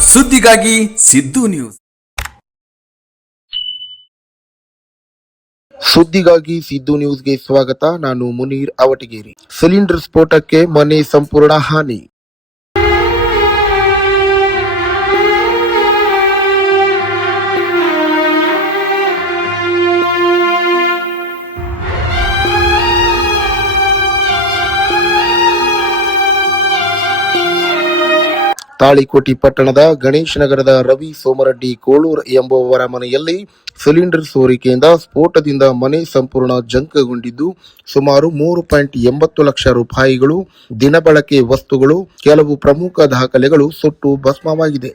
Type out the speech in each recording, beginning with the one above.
ಸುದ್ದಿಗಾಗಿ ಸಿದ್ದು ನ್ಯೂಸ್. ಸುದ್ದಿಗಾಗಿ ಸಿದ್ದು ನ್ಯೂಸ್ಗೆ ಸ್ವಾಗತ. ನಾನು ಮುನೀರ್ ಅವಟಗೇರಿ. ಸಿಲಿಂಡರ್ ಸ್ಫೋಟಕ್ಕೆ ಮನೆ ಸಂಪೂರ್ಣ ಹಾನಿ. ತಾಳಿಕೋಟಿ ಪಟ್ಟಣದ ಗಣೇಶ್ ನಗರದ ರವಿ ಸೋಮರೆಡ್ಡಿ ಕೋಳೂರ್ ಎಂಬುವವರ ಮನೆಯಲ್ಲಿ ಸಿಲಿಂಡರ್ ಸೋರಿಕೆಯಿಂದ ಸ್ಫೋಟದಿಂದ ಮನೆ ಸಂಪೂರ್ಣ ಜಂಕಗೊಂಡಿದ್ದು ಸುಮಾರು ಮೂರು ಪಾಯಿಂಟ್ ಎಂಬತ್ತು ಲಕ್ಷ ರೂಪಾಯಿಗಳು ದಿನಬಳಕೆ ವಸ್ತುಗಳು, ಕೆಲವು ಪ್ರಮುಖ ದಾಖಲೆಗಳು ಸುಟ್ಟು ಭಸ್ಮವಾಗಿದೆ.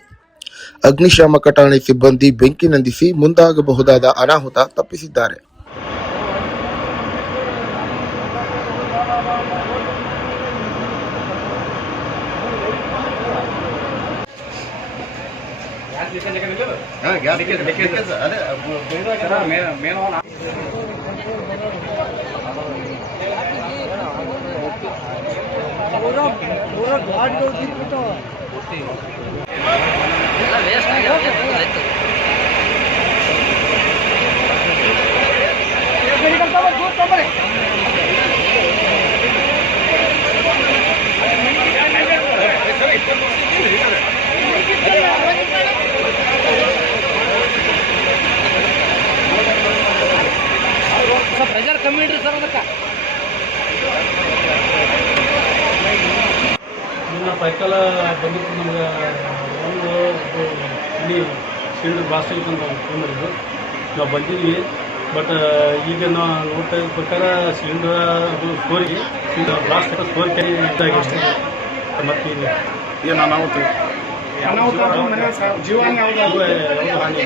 ಅಗ್ನಿಶಾಮಕ ಠಾಣೆ ಸಿಬ್ಬಂದಿ ಬೆಂಕಿ ನಂದಿಸಿ ಮುಂದಾಗಬಹುದಾದ ಅನಾಹುತ ತಪ್ಪಿಸಿದ್ದಾರೆ. ಸ್ವಲ್ಪ ಕಮ್ಮಿ ಇಡ್ರಿ ಸರ್ ಅದಕ್ಕೆ. ಇನ್ನು ಪೈಕಲ ಬಂದಿತ್ತು ನಮ್ಗೆ ಒಂದು ಇದು ಇಲ್ಲಿ ಸಿಲಿಂಡರ್ ಬ್ಲಾಸ್ಟ್ ಆಗಿತ್ತು ಅಂತ ತೊಗೊಂಡಿದ್ದು ನಾವು ಬಂದಿದ್ವಿ ಬಟ್ ಈಗ ನಾವು ನೋಡ್ತಾ ಇದ್ದ ಪ್ರಕಾರ ಸಿಲಿಂಡರ್ ಅದು ಸ್ಟೋರಿಗೆ ಸಿಲಿಂಡರ್ ಬ್ಲಾಸ್ಟ್ ಆಗಿ ಸೋರಿಕೆ ಇದಾಗಿದೆ. ಮತ್ತು ಈಗ ಏನು ಅನಾಹುತ? ಜೀವನ ಯಾವುದು ಹಾನಿ